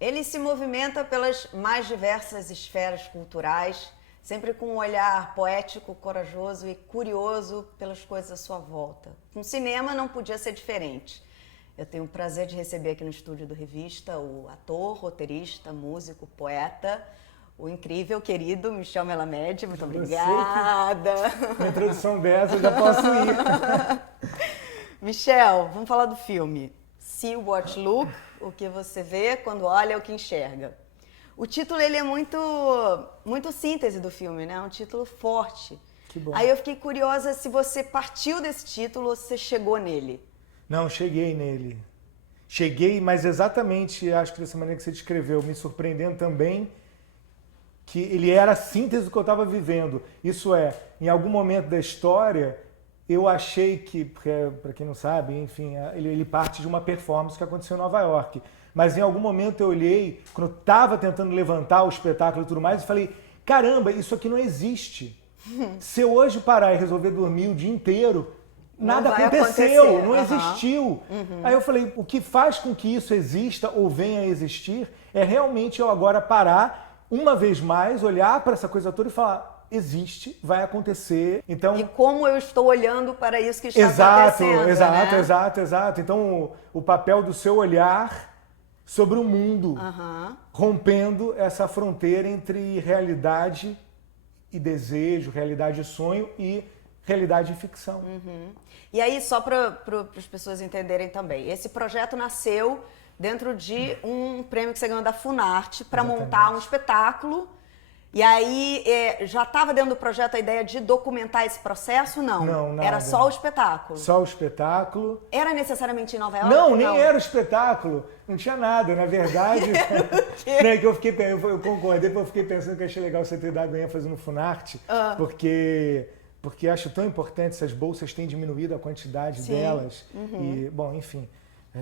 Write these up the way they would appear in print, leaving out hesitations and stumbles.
Ele se movimenta pelas mais diversas esferas culturais, sempre com um olhar poético, corajoso e curioso pelas coisas à sua volta. No cinema não podia ser diferente. Eu tenho o prazer de receber aqui no estúdio do Revista o ator, roteirista, músico, poeta, o incrível, querido Michel Melamed. Muito obrigada. Uma introdução dessa, eu já posso ir. Michel, vamos falar do filme. See What Look, o que você vê quando olha é o que enxerga. O título ele é muito síntese do filme, né? É um título forte. Que bom. Aí eu fiquei curiosa se você partiu desse título ou se você chegou nele. Não, cheguei nele. Cheguei, mas exatamente, acho que dessa maneira que você descreveu, me surpreendendo também que ele era a síntese do que eu estava vivendo. Isso é, em algum momento da história, eu achei que, para quem não sabe, enfim, ele parte de uma performance que aconteceu em Nova York. Mas em algum momento eu olhei, quando eu estava tentando levantar o espetáculo e tudo mais, e falei, caramba, isso aqui não existe. Se eu hoje parar e resolver dormir o dia inteiro, nada aconteceu, não existiu. Aí eu falei, o que faz com que isso exista ou venha a existir é realmente eu agora parar, uma vez mais, olhar para essa coisa toda e falar, existe, vai acontecer. Então, e como eu estou olhando para isso que está acontecendo. Exato. Então, o papel do seu olhar sobre o mundo, rompendo essa fronteira entre realidade e desejo, realidade e sonho e realidade e ficção. E aí, só para as pessoas entenderem também, esse projeto nasceu dentro de um prêmio que você ganhou da Funarte para montar um espetáculo. E aí, já estava dentro do projeto a ideia de documentar esse processo? Não, nada. Era só o espetáculo? Só o espetáculo. Era necessariamente em Nova York? Não, nem era o espetáculo. Não tinha nada, na verdade. Né, que eu concordei, porque eu fiquei pensando que achei legal você ter dado ênfase no Funarte, porque acho tão importante, essas bolsas têm diminuído a quantidade delas. E, bom, enfim,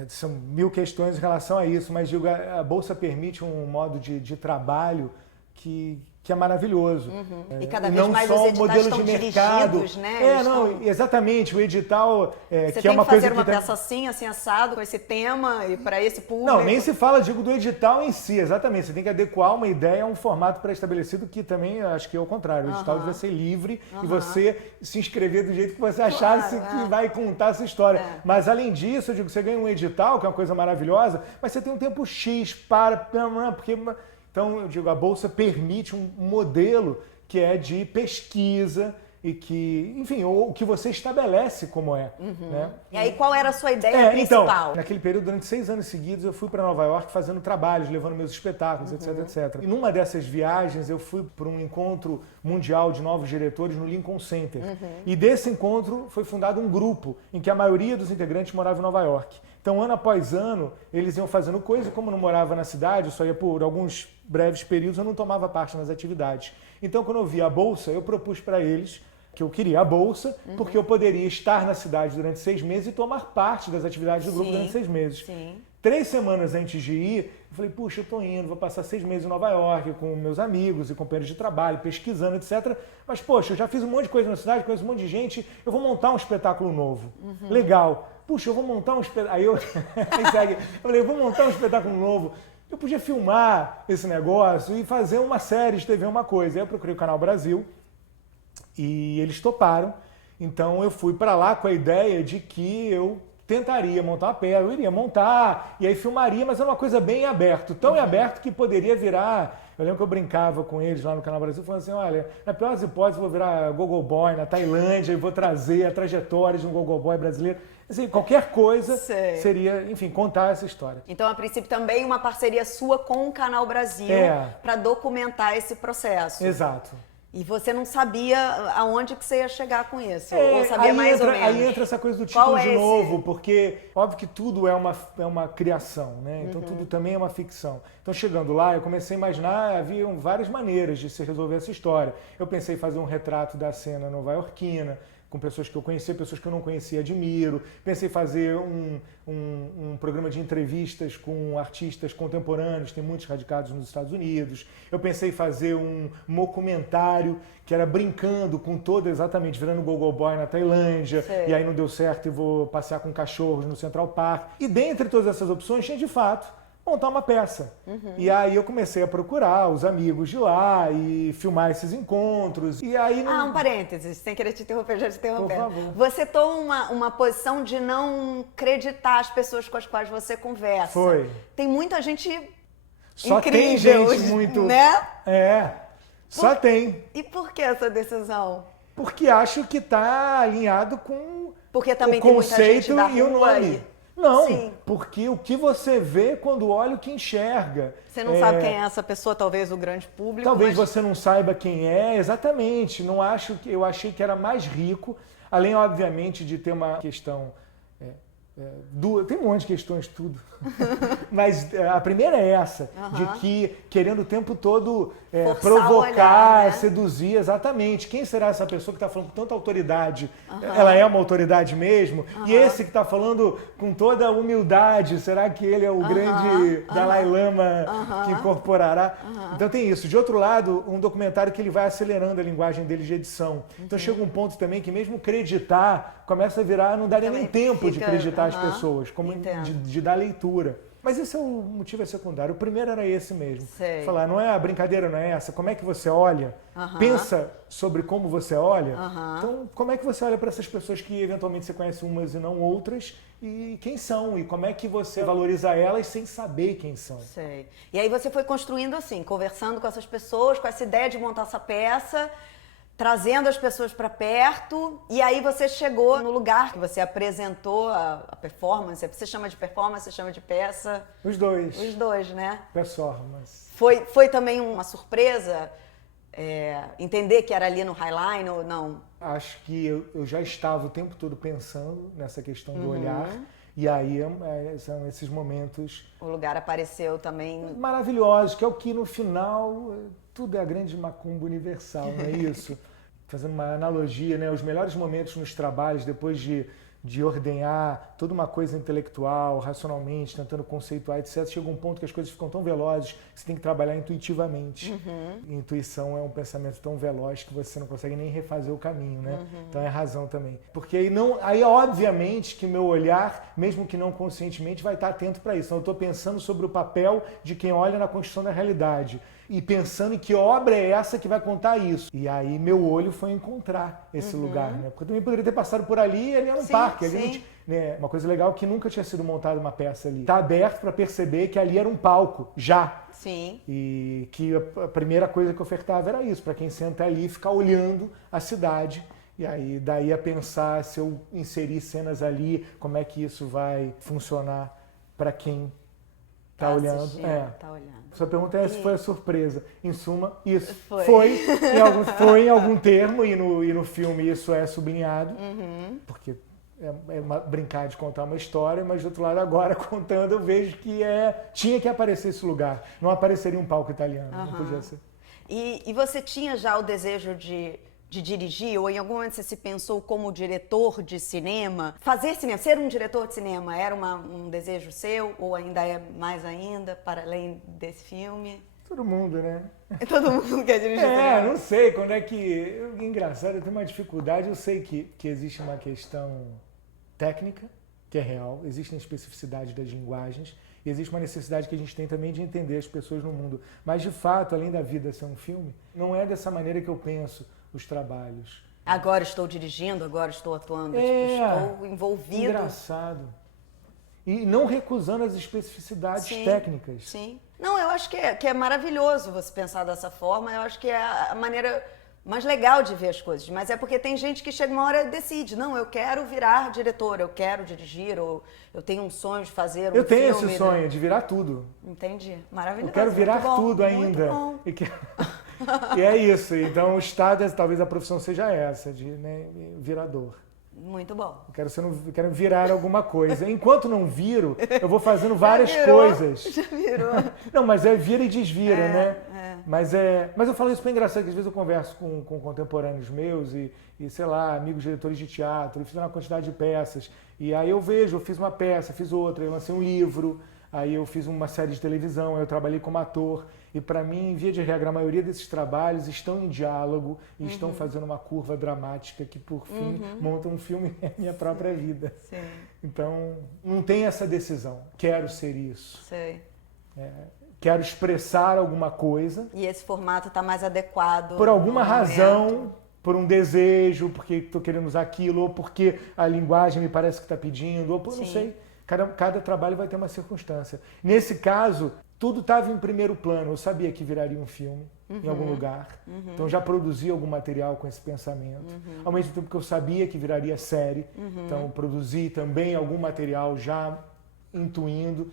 são mil questões em relação a isso, mas digo, a bolsa permite um modo de trabalho que é maravilhoso. E cada vez mais os editais estão dirigidos, né? Exatamente, o edital você que é uma coisa que... Você tem que fazer uma peça assim, assado, com esse tema e para esse público. Não, nem se fala, digo, do edital em si, exatamente. Você tem que adequar uma ideia a um formato pré-estabelecido que também, acho que é o contrário. O edital deve ser livre e você se inscrever do jeito que você achasse que vai contar essa história. Mas, além disso, eu digo, você ganha um edital, que é uma coisa maravilhosa, mas você tem um tempo X porque... Então, eu digo, a Bolsa permite um modelo que é de pesquisa e que, enfim, o que você estabelece como é. Né? E aí, qual era a sua ideia principal? Então, naquele período, durante 6 anos seguidos, eu fui para Nova York fazendo trabalhos, levando meus espetáculos, etc. E numa dessas viagens, eu fui para um encontro mundial de novos diretores no Lincoln Center. E desse encontro foi fundado um grupo em que a maioria dos integrantes morava em Nova York. Então, ano após ano, eles iam fazendo coisa, e como eu não morava na cidade, eu só ia por alguns breves períodos, eu não tomava parte nas atividades. Então, quando eu vi a Bolsa, eu propus para eles que eu queria a Bolsa, porque eu poderia estar na cidade durante 6 meses e tomar parte das atividades do grupo durante 6 meses. 3 semanas antes de ir, eu falei, puxa, eu tô indo, vou passar 6 meses em Nova York com meus amigos e companheiros de trabalho, pesquisando, etc. Mas, poxa, eu já fiz um monte de coisa na cidade, conheço um monte de gente, eu vou montar um espetáculo novo. Legal. Puxa, eu vou montar um espetáculo... Aí eu falei, eu vou montar um espetáculo novo. Eu podia filmar esse negócio e fazer uma série de TV, uma coisa. Aí eu procurei o Canal Brasil e eles toparam. Então eu fui para lá com a ideia de que eu tentaria montar uma peça, eu iria montar, e aí filmaria, mas era uma coisa bem aberta, tão aberto que poderia virar... Eu lembro que eu brincava com eles lá no Canal Brasil, falando assim, olha, na pior das hipóteses eu vou virar Gogo Boy na Tailândia e vou trazer a trajetória de um Gogo Boy brasileiro. Assim, qualquer coisa seria, enfim, contar essa história. Então, a princípio, também uma parceria sua com o Canal Brasil para documentar esse processo. Exato. E você não sabia aonde que você ia chegar com isso? Ou sabia mais ou menos? Aí entra essa coisa do título de novo, porque óbvio que tudo é uma criação, né? Então tudo também é uma ficção. Então chegando lá, eu comecei a imaginar, haviam várias maneiras de se resolver essa história. Eu pensei em fazer um retrato da cena nova-iorquina, com pessoas que eu conhecia, pessoas que eu não conhecia, admiro. Pensei em fazer um programa de entrevistas com artistas contemporâneos, tem muitos radicados nos Estados Unidos. Eu pensei em fazer um documentário que era brincando com todo, exatamente, virando Gogo Boy na Tailândia, Sei. e aí não deu certo e vou passear com cachorros no Central Park. E dentre todas essas opções, tinha de fato montar uma peça. E aí eu comecei a procurar os amigos de lá e filmar esses encontros. E aí Um parênteses, sem querer te interromper, já te interrompendo. Por favor. Você toma uma posição de não acreditar as pessoas com as quais você conversa. Foi. Tem muita gente Só incrível, tem gente muito... né? Só tem. E por que essa decisão? Porque acho que está alinhado com Porque também o tem muita gente conceito da e o rua nome. Não, Sim. porque o que você vê quando olha o que enxerga. Você não sabe quem é essa pessoa, talvez o grande público. Talvez mas... você não saiba quem é, exatamente. Não acho que eu achei que era mais rico, além, obviamente, de ter uma questão. Tem um monte de questões, tudo. Mas a primeira é essa, de que querendo o tempo todo provocar, olhar, né? seduzir, exatamente. Quem será essa pessoa que está falando com tanta autoridade? Ela é uma autoridade mesmo? E esse que está falando com toda a humildade, será que ele é o grande Dalai Lama que incorporará? Então tem isso. De outro lado, um documentário que ele vai acelerando a linguagem dele de edição. Então chega um ponto também que mesmo acreditar começa a virar, não daria nem tempo de acreditar as pessoas, como de dar leitura. Mas esse é o motivo secundário. O primeiro era esse mesmo. Sei. Falar, não é a brincadeira, não é essa. Como é que você olha? Pensa sobre como você olha. Então, como é que você olha para essas pessoas que eventualmente você conhece umas e não outras? E quem são? E como é que você valoriza elas sem saber quem são? Sei. E aí você foi construindo assim, conversando com essas pessoas, com essa ideia de montar essa peça, trazendo as pessoas para perto, e aí você chegou no lugar que você apresentou a performance. Você chama de performance, você chama de peça? Os dois. Os dois, né? Performance. Foi também uma surpresa entender que era ali no Highline ou não? Acho que eu já estava o tempo todo pensando nessa questão do olhar, e aí são esses momentos... O lugar apareceu também... maravilhosos, que é o que no final... Tudo é a grande macumba universal, não é isso? Fazendo uma analogia, né? Os melhores momentos nos trabalhos, depois de ordenhar toda uma coisa intelectual, racionalmente, tentando conceituar, etc., chega um ponto que as coisas ficam tão velozes que você tem que trabalhar intuitivamente. Intuição é um pensamento tão veloz que você não consegue nem refazer o caminho, né? Então é razão também. Porque aí obviamente que meu olhar, mesmo que não conscientemente, vai estar atento para isso. Então eu estou pensando sobre o papel de quem olha na construção da realidade. E pensando em que obra é essa que vai contar isso. E aí meu olho foi encontrar esse lugar, né? Porque eu também poderia ter passado por ali e ali era um parque. Ali né? Uma coisa legal é que nunca tinha sido montada uma peça ali. Está aberto para perceber que ali era um palco, já. Sim. E que a primeira coisa que eu ofertava era isso, para quem senta ali e ficar olhando a cidade. E aí daí a pensar se eu inserir cenas ali, como é que isso vai funcionar para quem está olhando. Tá olhando. Sua pergunta é se foi a surpresa. Em suma, isso foi em algum termo, e no filme isso é sublinhado, porque brincar de contar uma história, mas do outro lado agora contando eu vejo que tinha que aparecer esse lugar. Não apareceria um palco italiano, não podia ser. E você tinha já o desejo de dirigir, ou em algum momento você se pensou como diretor de cinema? Fazer cinema, ser um diretor de cinema, era um desejo seu, ou ainda é mais ainda, para além desse filme? Todo mundo, né? Todo mundo quer dirigir cinema. Não sei quando é que... Engraçado, eu tenho uma dificuldade, eu sei que existe uma questão técnica, que é real, existem especificidades das linguagens, e existe uma necessidade que a gente tem também de entender as pessoas no mundo. Mas, de fato, além da vida ser um filme, não é dessa maneira que eu penso os trabalhos. Agora estou dirigindo, agora estou atuando, estou envolvido. Engraçado. E não recusando as especificidades técnicas. Sim. Não, eu acho que é maravilhoso você pensar dessa forma, eu acho que é a maneira mais legal de ver as coisas, mas é porque tem gente que chega uma hora e decide, não, eu quero virar diretor, eu quero dirigir, ou eu tenho um sonho de fazer um filme. Eu tenho esse sonho de virar tudo. Entendi, maravilhoso. Eu quero virar tudo ainda. Bom. E é isso, então o estado, talvez a profissão seja essa, de virador. Muito bom. Quero virar alguma coisa. Enquanto não viro, eu vou fazendo várias coisas. Já virou. Não, mas vira e desvira, né? Mas eu falo isso bem engraçado, que às vezes eu converso com contemporâneos meus e, sei lá, amigos diretores de teatro, e fiz uma quantidade de peças. E aí eu fiz uma peça, fiz outra, eu lancei um livro, aí eu fiz uma série de televisão, aí eu trabalhei como ator. E para mim, via de regra, a maioria desses trabalhos estão em diálogo e estão fazendo uma curva dramática que, por fim, monta um filme na minha própria vida. Sim. Então, não tem essa decisão. Quero ser isso. Sei. Quero expressar alguma coisa. E esse formato está mais adequado. Por alguma razão, por um desejo, porque estou querendo usar aquilo, ou porque a linguagem me parece que está pedindo, ou por não sei. Cada trabalho vai ter uma circunstância. Nesse caso, tudo estava em primeiro plano. Eu sabia que viraria um filme em algum lugar. Então já produzi algum material com esse pensamento. Ao mesmo tempo que eu sabia que viraria série. Então produzi também algum material já intuindo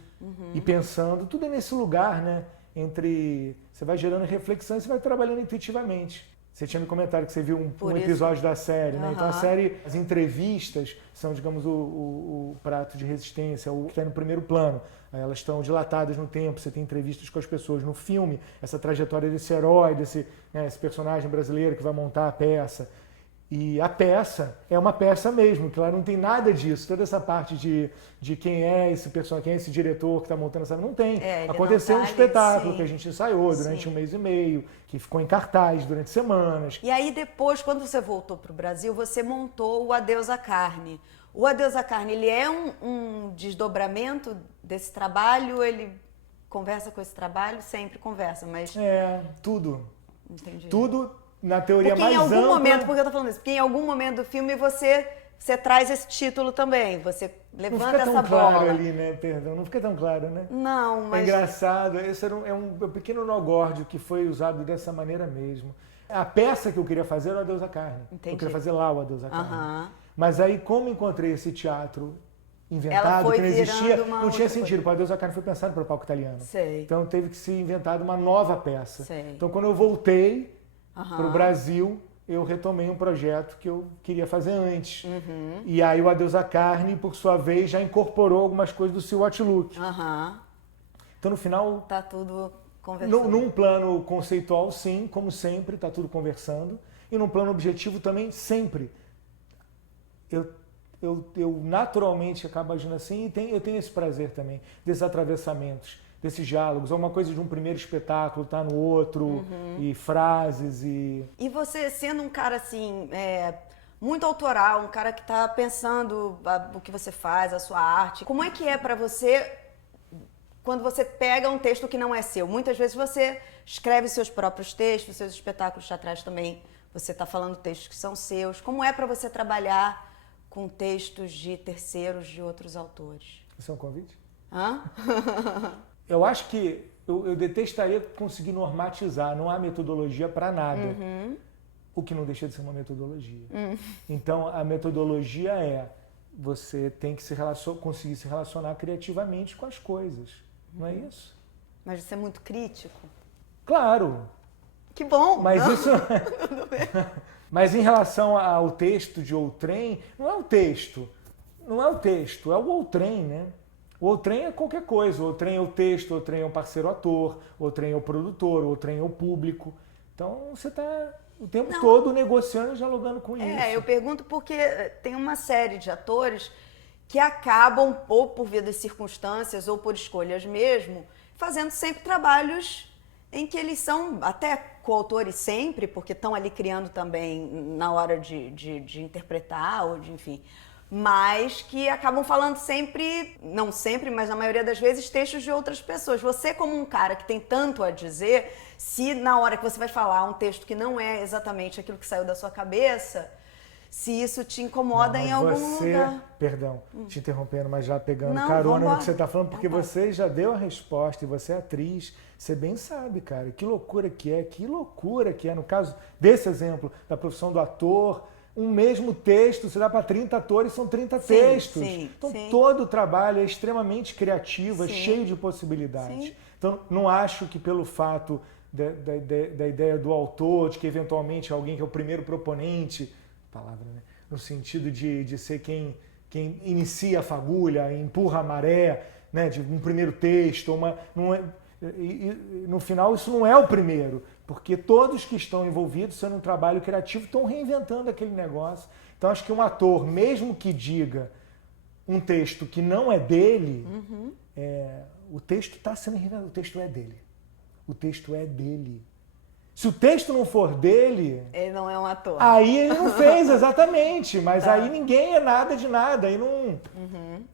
e pensando. Tudo é nesse lugar, né? Você vai gerando reflexão e você vai trabalhando intuitivamente. Você tinha me comentado que você viu um episódio da série, né? Então a série, as entrevistas são, digamos, o prato de resistência, o que está no primeiro plano. Elas estão dilatadas no tempo, você tem entrevistas com as pessoas. No filme, essa trajetória desse herói, esse personagem brasileiro que vai montar a peça. E a peça é uma peça mesmo, que lá não tem nada disso. Toda essa parte de quem é esse personagem, quem é esse diretor que está montando essa... Não tem. Aconteceu um espetáculo que a gente ensaiou durante um mês e meio, que ficou em cartaz durante semanas. E aí depois, quando você voltou para o Brasil, você montou o Adeus à Carne. O Adeus à Carne, ele é um desdobramento desse trabalho? Ele conversa com esse trabalho? Sempre conversa, mas... Tudo. Entendi. Tudo... Na teoria mais ampla... Porque eu tô falando isso? Porque em algum momento do filme você traz esse título também, você levanta essa bola. Não fica tão claro ali, né? Perdão, não fica tão claro, né? Não, mas... É engraçado, esse é um pequeno nó górdio que foi usado dessa maneira mesmo. A peça que eu queria fazer era o Adeus à Carne. Entendi. Eu queria fazer lá o Adeus à Carne. Mas aí, como encontrei esse teatro inventado, que não existia, não tinha sentido. O Adeus à Carne foi pensado para o palco italiano. Sei. Então teve que ser inventada uma nova peça. Sei. Então quando eu voltei para o Brasil, eu retomei um projeto que eu queria fazer antes. E aí o Adeus à Carne, por sua vez, já incorporou algumas coisas do Sea Watch Look. Então no final... Tá tudo conversando. Num plano conceitual, sim, como sempre, tá tudo conversando. E num plano objetivo também, sempre. Eu naturalmente acabo agindo assim e eu tenho esse prazer também, desses atravessamentos, desses diálogos, alguma coisa de um primeiro espetáculo tá no outro, e frases e... E você sendo um cara assim, muito autoral, um cara que tá pensando o que você faz, a sua arte, como é que é pra você quando você pega um texto que não é seu? Muitas vezes você escreve seus próprios textos, seus espetáculos teatrais também, você tá falando textos que são seus. Como é pra você trabalhar com textos de terceiros, de outros autores? Isso é um convite? Hã? Eu acho que eu detestaria conseguir normatizar, não há metodologia para nada. O que não deixa de ser uma metodologia. Então, a metodologia você tem que conseguir se relacionar criativamente com as coisas. Não é isso? Mas você é muito crítico? Claro! Que bom! Mas não? isso... Mas em relação ao texto de outrem, não é o texto, é o outrem, né? O outrem é qualquer coisa, o outrem é o texto, o outrem é o parceiro ator, o outrem é o produtor, o outrem é o público. Então você está o tempo todo negociando e dialogando com isso. Eu pergunto porque tem uma série de atores que acabam, ou por via das circunstâncias, ou por escolhas mesmo, fazendo sempre trabalhos em que eles são até coautores sempre, porque estão ali criando também na hora de interpretar, ou de, enfim, mas que acabam falando sempre, não sempre, mas na maioria das vezes, textos de outras pessoas. Você, como um cara que tem tanto a dizer, se na hora que você vai falar um texto que não é exatamente aquilo que saiu da sua cabeça, se isso te incomoda em algum lugar. Perdão, te interrompendo, mas já pegando carona no que você está falando, porque você já deu a resposta e você é atriz, você bem sabe, cara, que loucura que é. No caso desse exemplo, da profissão do ator, um mesmo texto, você dá para 30 atores, são 30 textos. Então todo o trabalho é extremamente criativo, é cheio de possibilidades. Então não acho que pelo fato da ideia do autor, de que eventualmente alguém que é o primeiro proponente, palavra, né? no sentido de ser quem inicia a fagulha, empurra a maré, né, de um primeiro texto, no final isso não é o primeiro, porque todos que estão envolvidos sendo um trabalho criativo estão reinventando aquele negócio. Então acho que um ator, mesmo que diga um texto que não é dele, o texto está sendo reinventado, o texto é dele. O texto é dele. Se o texto não for dele... Ele não é um ator. Aí ele não fez, exatamente. Mas aí ninguém é nada de nada. Aí não...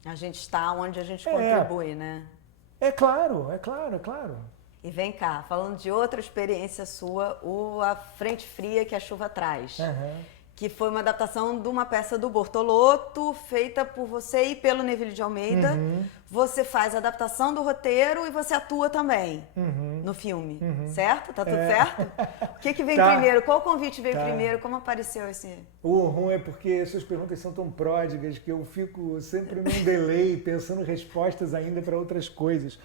A gente está onde a gente contribui, né? É claro, é claro, é claro. E vem cá, falando de outra experiência sua, A Frente Fria que a Chuva Traz. Que foi uma adaptação de uma peça do Bortolotto, feita por você e pelo Neville de Almeida. Você faz a adaptação do roteiro e você atua também no filme, certo? Tá tudo certo? O que vem primeiro? Qual convite veio primeiro? Como apareceu esse... O ruim é porque essas perguntas são tão pródigas que eu fico sempre num delay, pensando respostas ainda para outras coisas.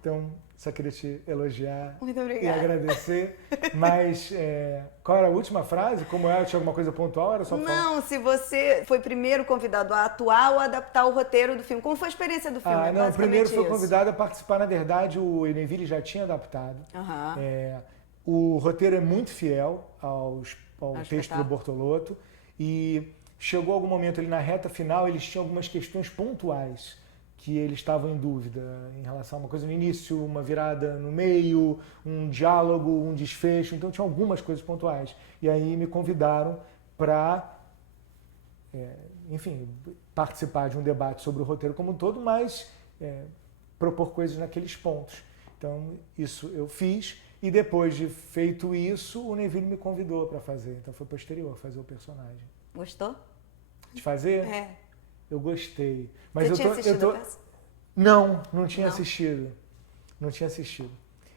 Então, só queria te elogiar e agradecer. Mas qual era a última frase? Como era? Tinha alguma coisa pontual? Era só Não, se você foi primeiro convidado a atuar ou adaptar o roteiro do filme. Como foi a experiência do filme? Não, primeiro foi convidado a participar. Na verdade, o Neville já tinha adaptado. O roteiro é muito fiel ao texto do Bortolotto. E chegou algum momento ali na reta final, eles tinham algumas questões pontuais que eles estavam em dúvida em relação a uma coisa no início, uma virada no meio, um diálogo, um desfecho. Então tinha algumas coisas pontuais. E aí me convidaram para, enfim, participar de um debate sobre o roteiro como um todo, mas propor coisas naqueles pontos. Então isso eu fiz e depois de feito isso, o Neville me convidou para fazer. Então foi posterior, fazer o personagem. Gostou? De fazer? Eu gostei. Mas Você tinha assistido a peça? Não tinha assistido. Não tinha assistido.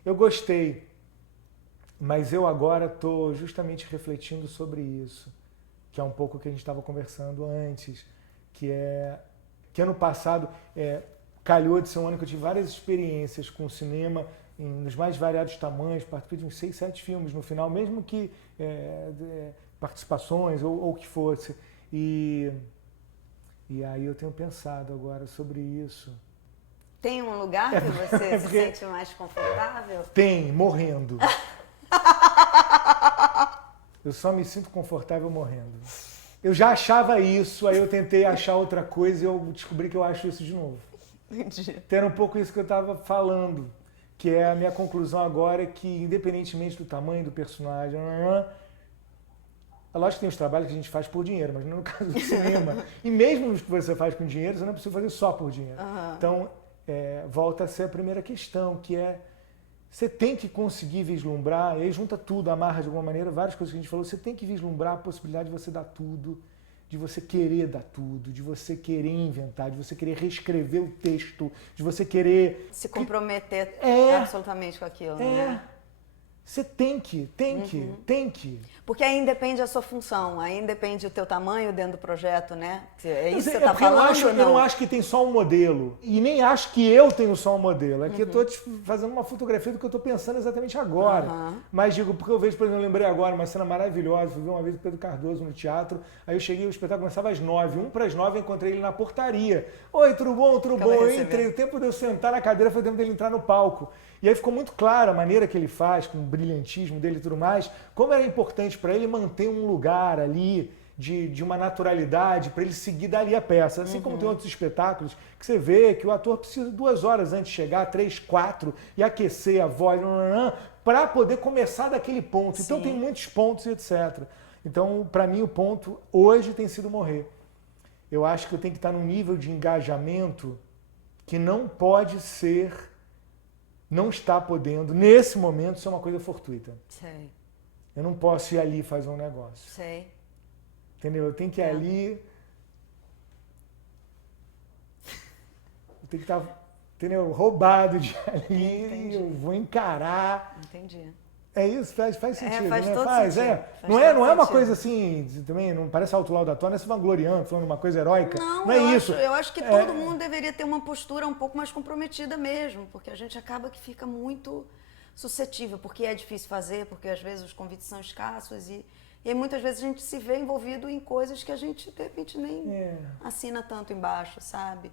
Eu gostei, mas eu agora estou justamente refletindo sobre isso, que é um pouco o que a gente estava conversando antes, que ano passado calhou de ser um ano que eu tive várias experiências com o cinema nos mais variados tamanhos, participei de uns 6, 7 filmes no final, mesmo que participações ou o que fosse. E aí eu tenho pensado agora sobre isso. Tem um lugar que você se sente mais confortável? Tem, morrendo. Eu só me sinto confortável morrendo. Eu já achava isso, aí eu tentei achar outra coisa e eu descobri que eu acho isso de novo. Entendi. Então era um pouco isso que eu estava falando, que é a minha conclusão agora, é que independentemente do tamanho do personagem... É lógico que tem os trabalhos que a gente faz por dinheiro, mas não no caso do cinema. E mesmo os que você faz com dinheiro, você não precisa fazer só por dinheiro. Então, volta a ser a primeira questão, que é você tem que conseguir vislumbrar, e aí junta tudo, amarra de alguma maneira, várias coisas que a gente falou, você tem que vislumbrar a possibilidade de você dar tudo, de você querer dar tudo, de você querer inventar, de você querer reescrever o texto, de você querer... Se comprometer absolutamente com aquilo, né? Você tem que. Porque aí independe da sua função, aí independe do teu tamanho dentro do projeto, né? É isso que você está falando? Eu não acho que tem só um modelo. E nem acho que eu tenho só um modelo. É que eu estou fazendo uma fotografia do que eu estou pensando exatamente agora. Mas digo, porque eu vejo, por exemplo, eu lembrei agora uma cena maravilhosa. Fui ver uma vez o Pedro Cardoso no teatro. Aí eu cheguei, o espetáculo começava às 9. 1:50 eu encontrei ele na portaria. Oi, tudo bom? Tudo bom? Eu entrei. O tempo de eu sentar na cadeira foi o tempo dele entrar no palco. E aí ficou muito claro a maneira que ele faz, com o brilhantismo dele e tudo mais, como era importante para ele manter um lugar ali de uma naturalidade, para ele seguir dali a peça. Assim como tem outros espetáculos que você vê que o ator precisa 2 horas antes de chegar, 3, 4, e aquecer a voz, para poder começar daquele ponto. Sim. Então tem muitos pontos e etc. Então, para mim, o ponto hoje tem sido morrer. Eu acho que eu tenho que estar num nível de engajamento que não pode ser... não está podendo, nesse momento, ser uma coisa fortuita. Sei. Eu não posso ir ali e fazer um negócio. Sei. Entendeu? Eu tenho que ir ali... Eu tenho que estar, entendeu? Roubado de ali. Entendi. Eu vou encarar. Entendi. É isso, faz sentido, faz né? todo Faz, sentido. Não é uma coisa assim, também não parece autolaudatória, não é se vangloriando, falando uma coisa heróica. Não é isso. Eu acho que todo mundo deveria ter uma postura um pouco mais comprometida mesmo, porque a gente acaba que fica muito suscetível, porque é difícil fazer, porque às vezes os convites são escassos e E aí, muitas vezes a gente se vê envolvido em coisas que a gente, de repente, nem assina tanto embaixo, sabe?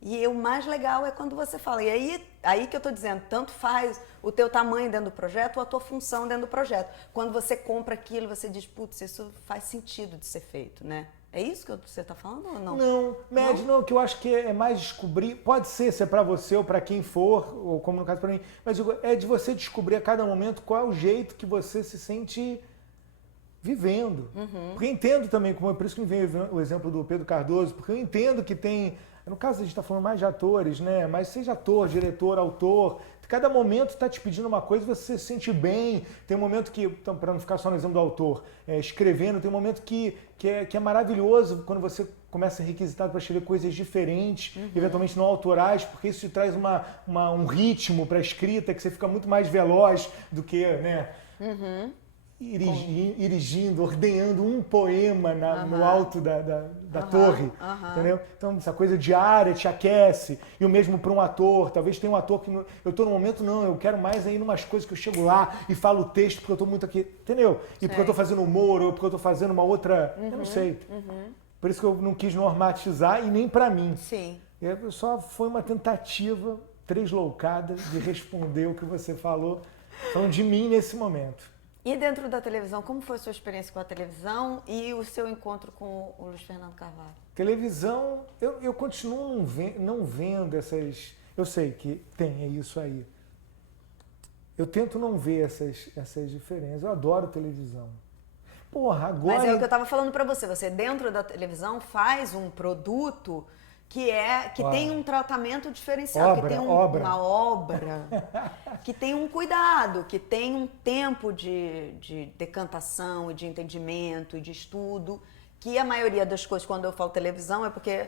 E o mais legal é quando você fala. E aí que eu tô dizendo, tanto faz o teu tamanho dentro do projeto ou a tua função dentro do projeto. Quando você compra aquilo, você diz, putz, isso faz sentido de ser feito, né? É isso que você tá falando ou não? Não, Mad, não, que eu acho que é mais descobrir, pode ser se é pra você ou pra quem for, ou como no caso pra mim, mas digo, é de você descobrir a cada momento qual é o jeito que você se sente vivendo. Porque eu entendo também, como é por isso que me veio o exemplo do Pedro Cardoso, porque eu entendo que tem, no caso a gente está falando mais de atores, né? Mas seja ator, diretor, autor, cada momento está te pedindo uma coisa e você se sente bem. Tem um momento que, então, para não ficar só no exemplo do autor, escrevendo, tem um momento que é maravilhoso quando você começa a requisitar para escrever coisas diferentes, eventualmente não autorais, porque isso te traz um ritmo para a escrita que você fica muito mais veloz do que, né? Erigindo, ordenhando um poema no alto da torre, entendeu? Então essa coisa diária te aquece, e o mesmo para um ator, talvez tenha um ator que eu estou no momento, não, eu quero mais aí numas coisas que eu chego lá e falo o texto porque eu estou muito aqui, entendeu? E porque eu estou fazendo humor, ou porque eu estou fazendo uma outra, eu não sei. Por isso que eu não quis normatizar e nem para mim. Sim. Só foi uma tentativa tresloucada de responder o que você falou, falando de mim nesse momento. E dentro da televisão, como foi a sua experiência com a televisão e o seu encontro com o Luiz Fernando Carvalho? Televisão, eu continuo não vendo essas... Eu sei que tem isso aí. Eu tento não ver essas diferenças. Eu adoro televisão. Porra, agora... Mas é o que eu estava falando para você. Você, dentro da televisão, faz um produto que tem um tratamento diferenciado, que tem uma obra, que tem um cuidado, que tem um tempo de decantação e de entendimento e de estudo, que a maioria das coisas, quando eu falo televisão, é porque a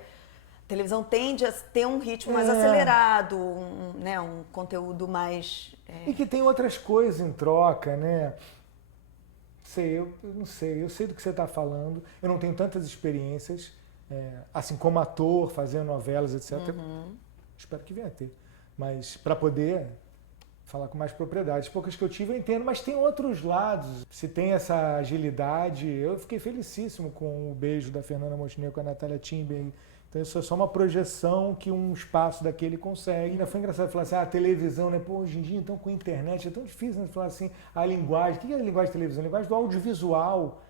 televisão tende a ter um ritmo mais acelerado, um conteúdo mais... E que tem outras coisas em troca, né? Eu não sei, eu sei do que você está falando, eu não tenho tantas experiências, assim como ator, fazendo novelas, etc. Espero que venha a ter. Mas para poder falar com mais propriedade. As poucas que eu tive eu entendo, mas tem outros lados. Se tem essa agilidade, eu fiquei felicíssimo com o beijo da Fernanda Montenegro com a Natália Timber. Então isso é só uma projeção que um espaço daquele consegue. Ainda foi engraçado falar assim, a televisão, né? Pô, hoje em dia, então, com a internet, é tão difícil, né? Falar assim, a linguagem. O que é a linguagem de televisão? A linguagem do audiovisual.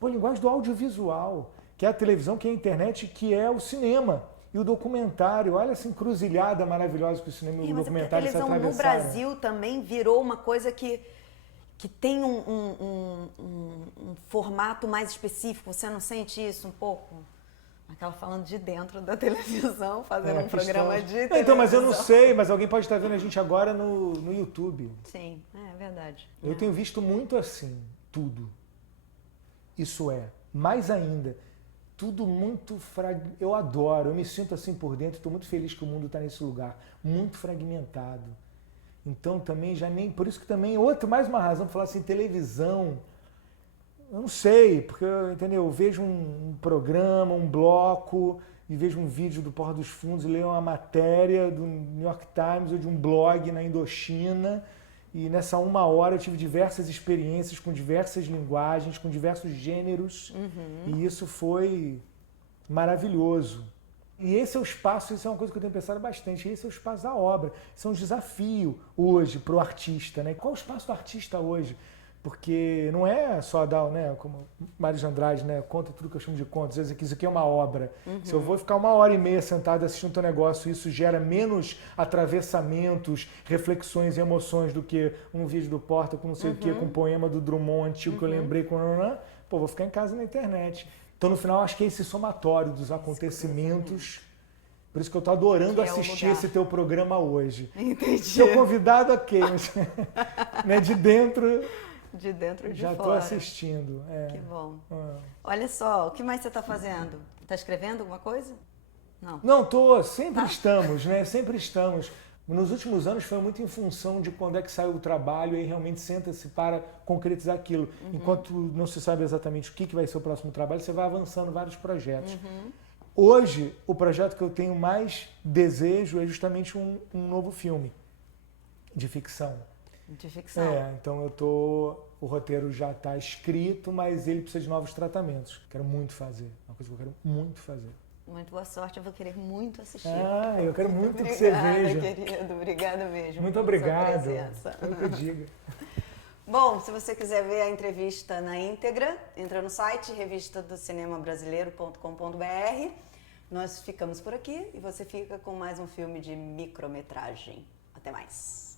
Pô, a linguagem do audiovisual. Que é a televisão, que é a internet, que é o cinema e o documentário. Olha essa encruzilhada maravilhosa que o cinema e o documentário se atravessaram. A televisão no Brasil também virou uma coisa que tem um formato mais específico. Você não sente isso um pouco? Aquela falando de dentro da televisão, fazendo um programa de televisão. Então, mas eu não sei, mas alguém pode estar vendo a gente agora no YouTube. Sim, é verdade. Eu tenho visto muito assim, tudo. Isso mais ainda... Tudo muito eu adoro, eu me sinto assim por dentro, estou muito feliz que o mundo está nesse lugar, muito fragmentado. Então também já nem, por isso que também, mais uma razão para falar assim, televisão, eu não sei, porque entendeu? Eu vejo um programa, um bloco, e vejo um vídeo do Porta dos Fundos, e leio uma matéria do New York Times ou de um blog na Indochina, e nessa 1 hora eu tive diversas experiências com diversas linguagens, com diversos gêneros, e isso foi maravilhoso. E esse é o espaço, isso é uma coisa que eu tenho pensado bastante, esse é o espaço da obra. Isso é um desafio hoje para o artista, né? Qual é o espaço do artista hoje? Porque não é só dar, né, como Mário de Andrade, né, conta tudo que eu chamo de contos, às vezes isso aqui é 1 hora. Se eu vou ficar 1h30 sentado assistindo teu negócio, isso gera menos atravessamentos, reflexões e emoções do que um vídeo do Porta com não sei o quê, com um poema do Drummond antigo que eu lembrei, vou ficar em casa na internet. Então, no final, acho que é esse somatório dos acontecimentos. Por isso que eu tô adorando assistir esse teu programa hoje. Entendi. Seu convidado, ok, mas né, de dentro... De dentro e de já fora. estou assistindo. Que bom. Olha só, o que mais você está fazendo? Está escrevendo alguma coisa? Não, tô. Sempre estamos, né? Sempre estamos. Nos últimos anos foi muito em função de quando é que saiu o trabalho e realmente senta-se para concretizar aquilo. Enquanto não se sabe exatamente o que vai ser o próximo trabalho, você vai avançando vários projetos. Hoje, o projeto que eu tenho mais desejo é justamente um novo filme de ficção. De ficção. Então o roteiro já está escrito, mas ele precisa de novos tratamentos. Quero muito fazer, uma coisa que eu quero muito fazer. Muito boa sorte, eu vou querer muito assistir. Eu quero muito que você veja. Obrigada, querido, obrigada mesmo. Muito obrigado. Eu que diga. Bom, se você quiser ver a entrevista na íntegra, entra no site revistadocinembrasileiro.com.br. Nós ficamos por aqui e você fica com mais um filme de micrometragem. Até mais.